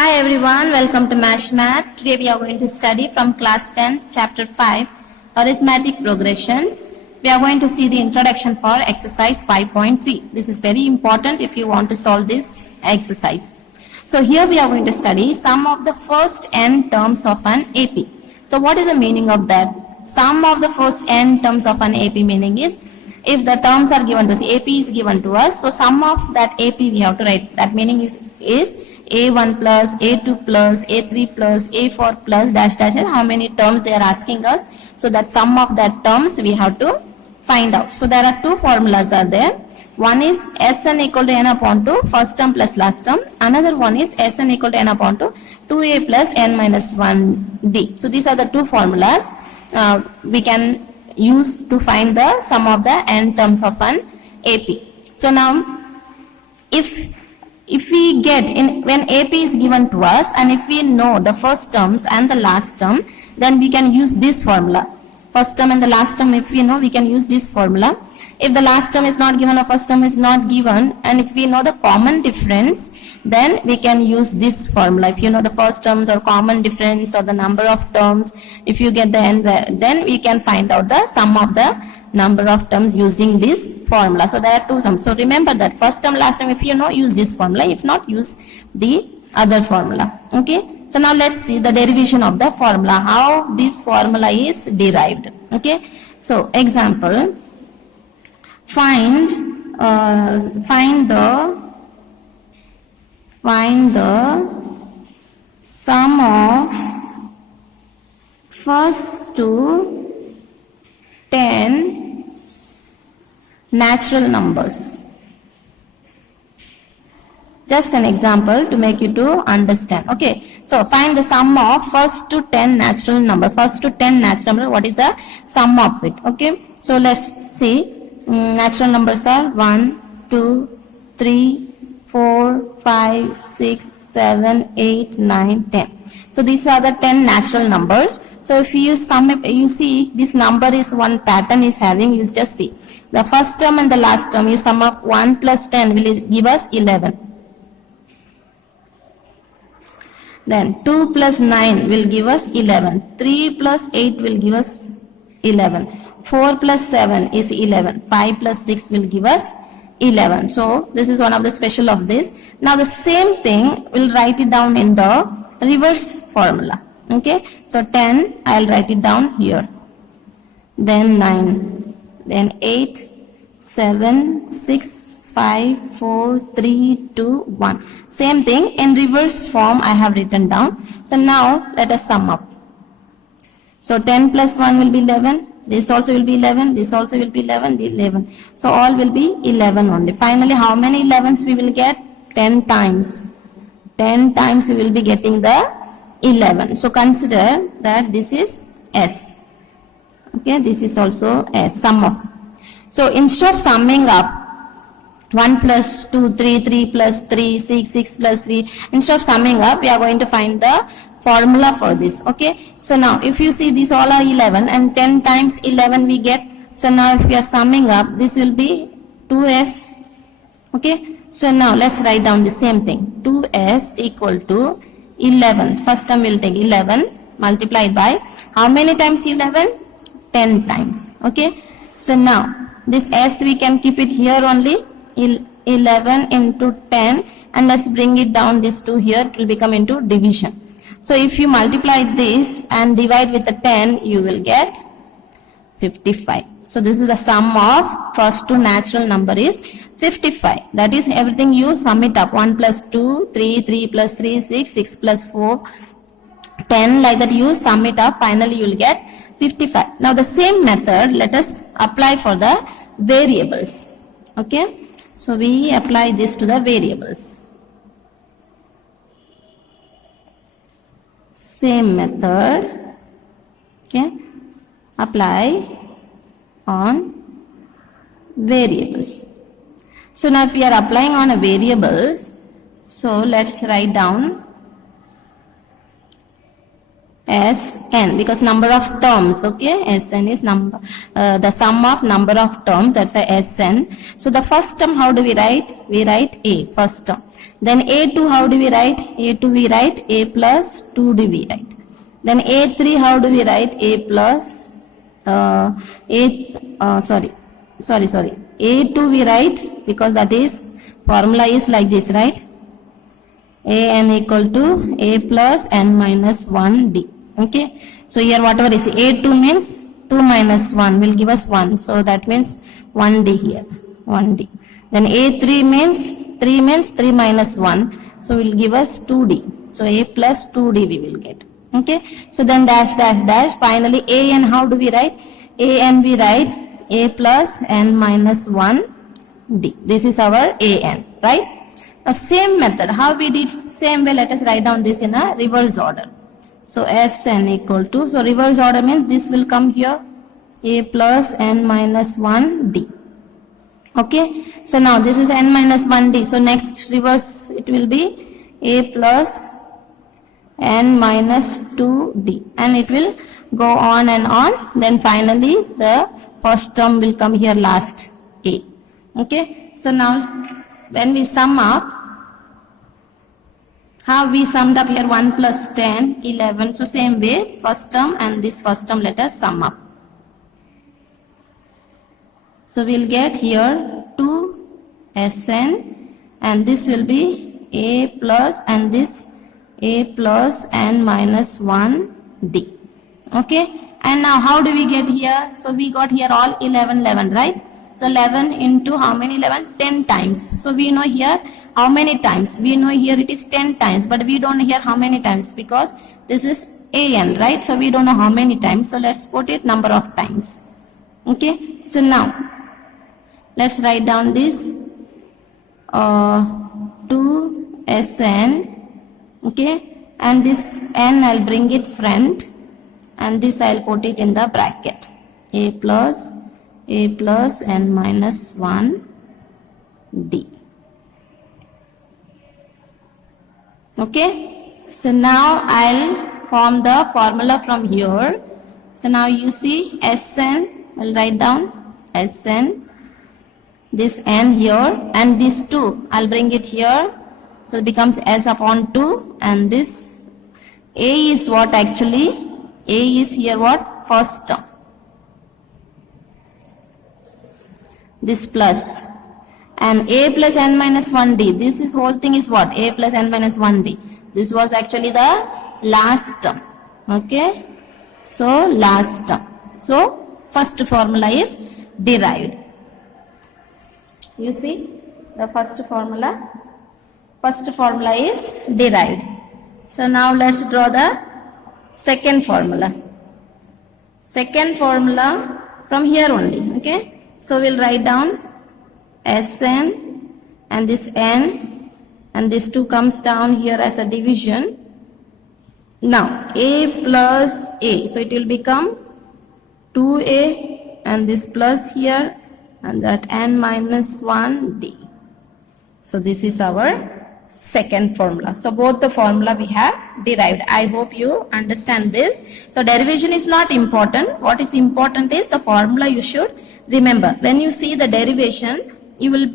Hi everyone, welcome to MASH Math. Today we are going to study from class 10, chapter 5, arithmetic progressions. We are going to see the introduction for exercise 5.3. This is very important if you want to solve this exercise. So here we are going to study sum of the first n terms of an AP. So what is the meaning of that? Sum of the first n terms of an AP meaning is if the terms are given to us, AP is given to us, so sum of that AP we have to write. That meaning is A1 plus, A2 plus, A3 plus, A4 plus, dash dash, and how many terms they are asking us. So that sum of that terms we have to find out. So there are two formulas are there. One is Sn equal to n upon 2, first term plus last term. Another one is Sn equal to n upon 2, 2a plus n minus 1d. So these are the two formulas we can use to find the sum of the n terms of an AP. So now if we get when AP is given to us and if we know the first terms and the last term, then we can use this formula. First term and the last term, if we know, we can use this formula. If the last term is not given or first term is not given, and if we know the common difference, then we can use this formula. If you know the first terms or common difference or the number of terms, if you get the n, then we can find out the sum of the number of terms using this formula. So there are two sums. So remember that first term, last term, if you know, use this formula. If not, use the other formula. Okay. So now let's see the derivation of the formula, how this formula is derived. Okay. So example, find the sum of first to 10 natural numbers. Just an example to make you to understand. Okay. So find the sum of first to 10 natural number. First to 10 natural number, what is the sum of it? Okay. So let's see. Natural numbers are 1, 2, 3, 4, 5, 6, 7, 8, 9, 10. So these are the 10 natural numbers. So if you sum up, you see this number is one pattern is having, you just see. The first term and the last term, you sum up 1 plus 10 will give us 11. Then 2 plus 9 will give us 11. 3 plus 8 will give us 11. 4 plus 7 is 11. 5 plus 6 will give us 11. So this is one of the special of this. Now the same thing, we'll write it down in the reverse formula. Okay. So 10, I'll write it down here. Then 9. Then 8, 7, 6, 5, 4, 3, 2, 1. Same thing in reverse form I have written down. So now let us sum up. So 10 plus 1 will be 11. This also will be 11. This also will be 11. The 11. So all will be 11 only. Finally, how many 11s we will get? 10 times. 10 times we will be getting the 11. So consider that this is S. Okay, this is also S, sum of. So instead of summing up 1 plus 2, 3, 3 plus 3, 6, 6 plus 3. Instead of summing up, we are going to find the formula for this. Okay. So now, if you see these all are 11 and 10 times 11 we get. So now if we are summing up, this will be 2s. Okay. So now let's write down the same thing. 2s equal to 11. First term we'll take 11 multiplied by how many times 11? 10 times. Okay. So now this s we can keep it here only. 11 into 10, and let's bring it down this 2 here, it will become into division. So if you multiply this and divide with the 10, you will get 55. So this is the sum of first to natural number is 55. That is everything you sum it up. 1 plus 2, 3, 3 plus 3, 6, 6 plus 4, 10, like that you sum it up. Finally you will get 55. Now the same method let us apply for the variables. Okay. So we apply this to the variables. Same method. Okay. Apply on variables. So now if we are applying on a variables, so let's write down Sn, because number of terms, okay, Sn is number, the sum of number of terms, that's a Sn. So the first term, how do we write? We write A, first term. Then A2, how do we write? A2 we write A plus 2 do we write. Then A3, how do we write? A plus, A2 we write, because that is, formula is like this, right? An equal to A plus n minus 1D. Okay, so here whatever is A2 means 2 minus 1 will give us 1, so that means 1D here, 1D. Then A3 means 3 minus 1, so will give us 2D, so A plus 2D we will get. Okay, so then dash dash dash, finally An, how do we write? An we write A plus n minus 1D. This is our An, right? Now same method, how we did, same way, let us write down this in a reverse order. So Sn equal to, so reverse order means this will come here, A plus n minus 1D. Okay, so now this is n minus 1D, so next reverse it will be A plus n minus 2D, and it will go on and on, then finally the first term will come here last, A. Okay, so now when we sum up, how we summed up here 1 plus 10, 11. So same way, first term and this first term, let us sum up. So we'll get here 2 Sn, and this will be A plus, and this A plus n minus 1D. Okay, and now how do we get here? So we got here all 11, right? So 11 into how many 11? 10 times. So we know here how many times. We know here it is 10 times, but we don't know here how many times, because this is An, right? So we don't know how many times. So let's put it number of times. Okay, so now let's write down this 2 Sn. Okay, and this n I'll bring it front, and this I'll put it in the bracket. A plus n minus 1D. Okay, so now I'll form the formula from here. So now you see Sn, I'll write down Sn, this n here, and this 2 I'll bring it here, so it becomes S upon 2, and this A is what actually? A is here what? First term. This plus, and A plus n minus 1D, this is whole thing is what? A plus n minus 1D. This was actually the last term. Okay, so last term. So first formula is derived. You see the first formula is derived. So now let's draw the second formula. Second formula from here only. Okay, so we'll write down Sn, and this n, and this 2 comes down here as a division. Now A plus A, so it will become 2A, and this plus here, and that n minus 1D. So this is our second formula. So both the formula we have derived. I hope you understand this. So derivation is not important. What is important is the formula you should remember. When you see the derivation, you will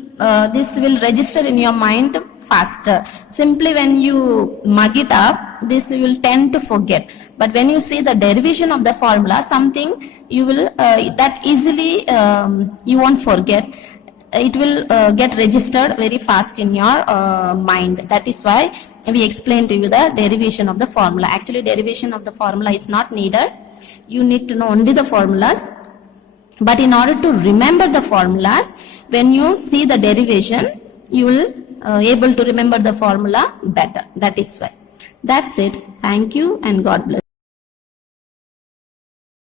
this will register in your mind faster. Simply when you mug it up, this you will tend to forget. But when you see the derivation of the formula, something you will that easily you won't forget. It will get registered very fast in your mind. That is why we explained to you the derivation of the formula. Actually, derivation of the formula is not needed. You need to know only the formulas. But in order to remember the formulas, when you see the derivation, you will able to remember the formula better. That is why. That's it. Thank you and God bless.